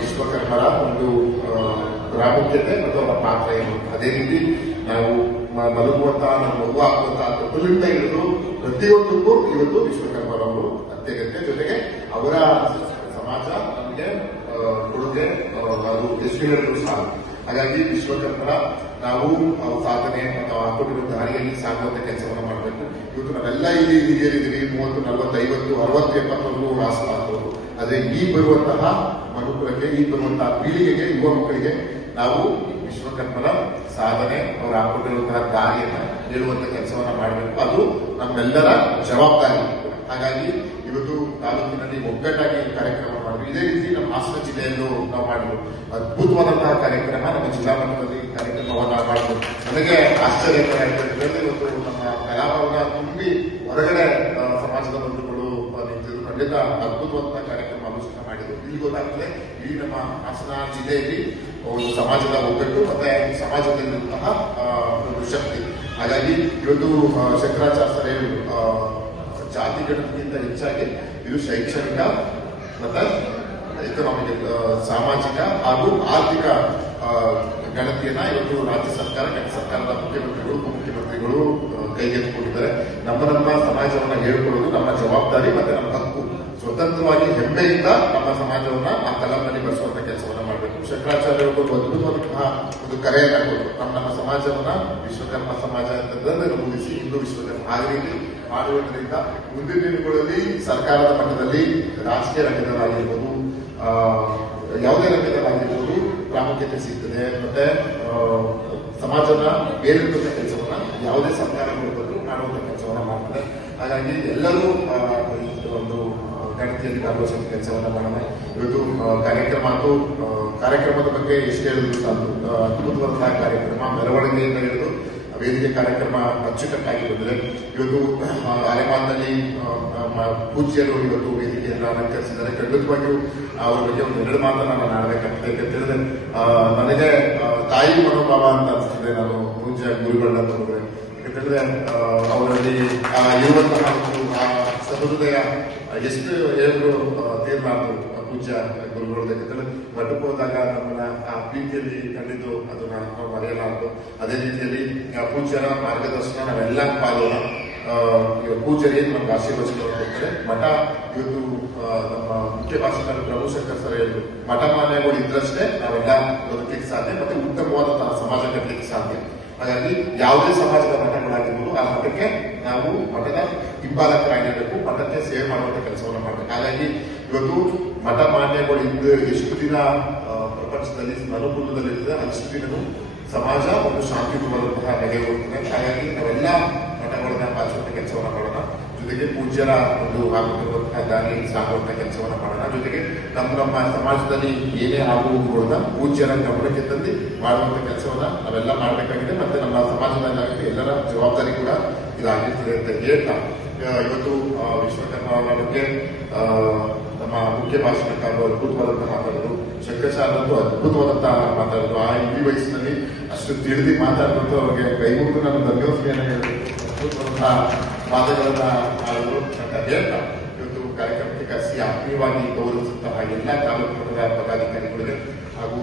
ವಿಶ್ವಕರ್ಮರ ಒಂದು ಪ್ರಾಮುಖ್ಯತೆ ಮತ್ತು ಅವರ ಪಾತ್ರ ಏನು? ಅದೇ ರೀತಿ ನಾವು ಮಲಗುವಂತಹ ನಮ್ಮ ಮಗು ಹಾಕುವಂತಹ ತೊಟ್ಟಲಿಂದ ಹಿಡಿದು ಪ್ರತಿಯೊಂದಕ್ಕೂ ಇವತ್ತು ವಿಶ್ವಕರ್ಮರವರು ಅತ್ಯಗತ್ಯ. ಜೊತೆಗೆ ಅವರ ಸಮಾಜ ನಮಗೆ ಕೊಡುಗೆ ಅದು ಎಷ್ಟು ಸಾಲ ಹಾಗಾಗಿ ವಿಶ್ವಕರ್ಮರ ನಾವು ಅವ್ರ ಸಾಧನೆ ಮತ್ತು ಹಾಕೊಂಡಿರುವಂತಹ ಹಾಕೊಂಡಿರೋ ದಾರಿಯಲ್ಲಿ ಸಾಗುವಂತ ಕೆಲಸವನ್ನು ಮಾಡಬೇಕು. ಇವತ್ತು ನಾವೆಲ್ಲ ಇಲ್ಲಿ ಹಿರಿಯರಿದ್ದೀವಿ ಮೂವತ್ತು ನಲವತ್ತು ಐವತ್ತು ಅರವತ್ತು, ಎಪ್ಪತ್ತೊಂದು ರಾಷ್ಟ್ರವಾದವರು ಆದರೆ ಈ ಬರುವಂತಹ ಮನುಕುಲಕ್ಕೆ, ಈ ಬರುವಂತಹ ಪೀಳಿಗೆಗೆ, ಯುವ ಮಕ್ಕಳಿಗೆ ನಾವು ವಿಶ್ವಕರ್ಮರ ಸಾಧನೆ, ಅವರು ಹಾಕೊಂಡಿರುವಂತಹ ದಾರಿಯನ್ನು ಹೇಳುವಂತ ಕೆಲಸವನ್ನು ಮಾಡಬೇಕು. ಅದು ನಮ್ಮೆಲ್ಲರ ಜವಾಬ್ದಾರಿ. ಹಾಗಾಗಿ ಇವತ್ತು ತಾಲೂಕಿನಲ್ಲಿ ಒಗ್ಗಟ್ಟಾಗಿ ಕಾರ್ಯಕ್ರಮ ಮಾಡಿದ್ವಿ. ಇದೇ ರೀತಿ ನಮ್ಮ ಹಾಸನ ಜಿಲ್ಲೆಯಲ್ಲೂ ನಾವು ಮಾಡಿದ್ವು ಅದ್ಭುತವಾದಂತಹ ಕಾರ್ಯಕ್ರಮ ನಮ್ಮ ಜಿಲ್ಲಾ ಮಟ್ಟದಲ್ಲಿ ಕಾರ್ಯಕ್ರಮವನ್ನು ಮಾಡಿದ್ವು ನನಗೆ ಆಶ್ಚರ್ಯಕರ ಯಾಕಂದ್ರೆ ಇವತ್ತು ನಮ್ಮ ಕಲಾಭವನ ತುಂಬಿ ಹೊರಗಡೆ ಸಮಾಜದ ಬಂಧುಗಳು ನಿಂತಿದ್ದು ಖಂಡಿತ ಅದ್ಭುತವಾದಂತಹ ಕಾರ್ಯಕ್ರಮ ಅನುಷ್ಠಾನ ಮಾಡಿದ್ರು. ಇಲ್ಲಿ ಗೊತ್ತಾಗ್ತದೆ ಈ ನಮ್ಮ ಹಾಸನ ಜಿಲ್ಲೆಯಲ್ಲಿ ಒಂದು ಸಮಾಜದ ಒಗ್ಗಟ್ಟು ಮತ್ತೆ ಸಮಾಜದಲ್ಲಿರುವಂತಹ ಶಕ್ತಿ. ಹಾಗಾಗಿ ಇವತ್ತು ಶಂಕರಾಚಾರ್ಯ ಜಾತಿ ಗಣತಿಗಿಂತ ಹೆಚ್ಚಾಗಿ ಇದು ಶೈಕ್ಷಣಿಕ ಮತ್ತು ಎಕನಾಮಿಕ್ ಸಾಮಾಜಿಕ ಹಾಗೂ ಆರ್ಥಿಕ ಗಣತಿಯನ್ನ ಇವತ್ತು ರಾಜ್ಯ ಸರ್ಕಾರ, ಕೇಂದ್ರ ಸರ್ಕಾರದ ಮುಖ್ಯಮಂತ್ರಿಗಳು, ಉಪಮುಖ್ಯಮಂತ್ರಿಗಳು ಕೈಗೆತ್ತಿಕೊಂಡಿದ್ದಾರೆ. ನಮ್ಮ ನಮ್ಮ ಸಮಾಜವನ್ನ ಹೇಳ್ಕೊಳ್ಳೋದು ನಮ್ಮ ಜವಾಬ್ದಾರಿ ಮತ್ತೆ ನಮ್ಮ ಹಕ್ಕು. ಸ್ವತಂತ್ರವಾಗಿ ಹೆಮ್ಮೆಯಿಂದ ನಮ್ಮ ಸಮಾಜವನ್ನ ಆ ಕಲಂನಲ್ಲಿ ಬಳಸುವಂತ ಕೆಲಸವನ್ನ ಮಾಡಬೇಕು. ಶಂಕರಾಚಾರ್ಯ ಅವರು ಒಂದು ಅದ್ಭುತವಾದಂತಹ ಒಂದು ಕರೆಯನ್ನ ಕೊಟ್ಟರು. ನಮ್ಮ ನಮ್ಮ ಸಮಾಜವನ್ನ ವಿಶ್ವಕರ್ಮ ಸಮಾಜ ಅಂತದನ್ನು ನಮೂದಿಸಿ ಹಿಂದೂ ವಿಶ್ವಕರ್ಮ. ಆ ಮಾಡುವುದರಿಂದ ಮುಂದಿನ ದಿನಗಳಲ್ಲಿ ಸರ್ಕಾರದ ಮಟ್ಟದಲ್ಲಿ ರಾಜಕೀಯ ರಂಗದಲ್ಲಾಗಿರ್ಬೋದು ಯಾವುದೇ ರಂಗದಲ್ಲಾಗಿರ್ಬೋದು ಪ್ರಾಮುಖ್ಯತೆ ಸಿಗ್ತದೆ. ಮತ್ತೆ ಸಮಾಜದ ಬೇರೆಂತ ಕೆಲಸವನ್ನ, ಯಾವುದೇ ಸರ್ಕಾರ ಬಂದರೂ ಮಾಡುವಂತ ಕೆಲಸವನ್ನ ಮಾಡ್ತದೆ. ಹಾಗಾಗಿ ಎಲ್ಲರೂ ಒಂದು ಗಣತಿಯಲ್ಲಿ ಭಾಗವಹಿಸುವ ಕೆಲಸವನ್ನ ಮಾಡೋಣ. ಇವತ್ತು ಕಾರ್ಯಕ್ರಮ ಅಂತೂ ಕಾರ್ಯಕ್ರಮದ ಬಗ್ಗೆ ಎಷ್ಟು ಹೇಳಿದ್ರು ಅದ್ಭುತವಾದಂತಹ ಕಾರ್ಯಕ್ರಮ, ಮೆರವಣಿಗೆಯಿಂದ ಹಿಡಿದು ವೇದಿಕೆ ಕಾರ್ಯಕ್ರಮ ಅಚ್ಚುಕಟ್ಟಾಗಿ ಬಂದಿದೆ. ಇವತ್ತು ಅಲೆಮಾನ್ನಲ್ಲಿ ಪೂಜ್ಯರು ಇವತ್ತು ವೇದಿಕೆಯನ್ನು ಅಲಂಕರಿಸಿದ್ದಾರೆ. ಖಂಡಿತವಾಗಿಯೂ ಅವ್ರ ಬಗ್ಗೆ ಒಂದು ಎರಡು ಮಾತನ್ನ ನಾನು ಆಡಬೇಕಾಗ್ತದೆ ಯಾಕಂತೇಳಿದ್ರೆ ನನಗೆ ತಾಯಿ ಮನೋಭಾವ ಅಂತ ಅನಿಸ್ತದೆ ನಾನು ಪೂಜ್ಯ ಗುರುಗಳನ್ನ ನೋಡಿದ್ರೆ ಯಾಕಂತೇಳಿದ್ರೆ ಅವರಲ್ಲಿ ಇರುವಂತಹ ಒಂದು ಸಹೃದಯ ಎಷ್ಟು ಹೇಳಿದ್ರು ತೀರ್ಮಾನ ಪೂಜ್ಯ ಗುರುಗಳು ಯಾಕಂತೇಳಿದ್ರೆ ಮಠಕ್ಕೆ ಹೋದಾಗ ನಮ್ಮನ್ನ ಆ ಪ್ರೀತಿಯಲ್ಲಿ ಕಂಡಿದ್ದು ಅದನ್ನ ಮರೆಯಲಾರದು ಅದೇ ರೀತಿಯಲ್ಲಿ ಪೂಜ್ಯರ ಮಾರ್ಗದರ್ಶನ ನಾವೆಲ್ಲ ಪಾಲೋಣ ಪೂಜರಿ ನಮ್ಗೆ ಆಶೀರ್ವಚನವನ್ನು ಕೊಡ್ತಾರೆ. ಮಠ ಇವತ್ತು ನಮ್ಮ ಮುಖ್ಯ ಭಾಷಣರು ಪ್ರಭುಶಂಕರ್ ಸರ್ ಹೇಳಿದ್ರು. ಮಠ ಮಾನ್ಯಗಳು ಇದ್ರಷ್ಟೇ ನಾವೆಲ್ಲ ಬದುಕಲಿಕ್ಕೆ ಸಾಧ್ಯ ಮತ್ತೆ ಉತ್ತಮವಾದಂತಹ ಸಮಾಜ ಕಟ್ಟಲಿಕ್ಕೆ ಸಾಧ್ಯ. ಹಾಗಾಗಿ ಯಾವುದೇ ಸಮಾಜದ ಮಠಗಳಾಗಿರ್ಬೋದು, ಆ ಮಠಕ್ಕೆ ನಾವು ಮಠದ ಹಿಂಬಾಲಕರಾಗಿರಬೇಕು, ಮಠಕ್ಕೆ ಸೇವೆ ಮಾಡುವಂತ ಕೆಲಸವನ್ನು ಮಾಡಬೇಕು. ಹಾಗಾಗಿ ಇವತ್ತು ಮಠ ಮಾನ್ಯಗಳು ಇದ್ದು ಎಷ್ಟು ದಿನ ಪ್ರಪಂಚದಲ್ಲಿ ಮನುಕುಲದಲ್ಲಿರ್ತದೆ ಅಷ್ಟು ದಿನವೂ ಸಮಾಜ ಒಂದು ಶಾಂತಿಯುತವಾದಂತಹ ನೆಗೆ ಹೋಗ್ತದೆ. ಹಾಗಾಗಿ ನಾವೆಲ್ಲ ಮಠಗಳನ್ನ ಪಾಲಿಸುವಂತ ಕೆಲಸವನ್ನ ಮಾಡೋಣ. ಜೊತೆಗೆ ಪೂಜ್ಯರ ಒಂದು ಆಗುತ್ತಿರುವಂತಹ ದಾರಿ, ಸಾಗುವಂತಹ ಕೆಲಸವನ್ನ ಮಾಡೋಣ. ಜೊತೆಗೆ ನಮ್ಮ ನಮ್ಮ ಸಮಾಜದಲ್ಲಿ ಏನೇ ಆಗುವುದನ್ನ ಪೂಜ್ಯರ ಗಮನಕ್ಕೆ ತಂದು ಮಾಡುವಂತಹ ಕೆಲಸವನ್ನ ನಾವೆಲ್ಲ ಮಾಡಬೇಕಾಗಿದೆ. ಮತ್ತೆ ನಮ್ಮ ಸಮಾಜದಲ್ಲಿ ಎಲ್ಲರ ಜವಾಬ್ದಾರಿ ಕೂಡ ಇದಾಗಿರ್ತದೆ ಅಂತ ಹೇಳ್ತಾ ಇವತ್ತು ವಿಶ್ವಕರ್ಮ ಅವರ ಬಗ್ಗೆ ನಮ್ಮ ಮುಖ್ಯ ಭಾಷಣಕಾರರು, ಅದ್ಭುತವಾದಂತಹ ಮಾತಾಡೋದು ಶಂಕರಾಚಾರ್ಯರು, ಅದ್ಭುತವಾದಂತಹ ಮಾತಾಡಿದ್ರು ಆ ಇಡೀ ವಯಸ್ಸಿನಲ್ಲಿ ಅಷ್ಟು ತಿಳಿದು ಮಾತಾಡಿದಂತ ಅವರಿಗೆ ಕೈ ಮುಗಿದು ನಾನು ಧನ್ಯೋಸ್ಮಿಯನ್ನು ಹೇಳಿದ್ರು ಅದ್ಭುತವಾದಂತಹ ಮಾತುಗಳನ್ನ ಆಡಿದ್ರು ಹೇಳ್ತಾ ಇವತ್ತು ಕಾರ್ಯಕ್ರಮಕ್ಕೆ ಕರೆಸಿ, ಆತ್ಮೀಯವಾಗಿ ಗೌರವಿಸುವಂತಹ ಎಲ್ಲ ಮಟ್ಟದ ಪದಾಧಿಕಾರಿಗಳಿಗೆ ಹಾಗೂ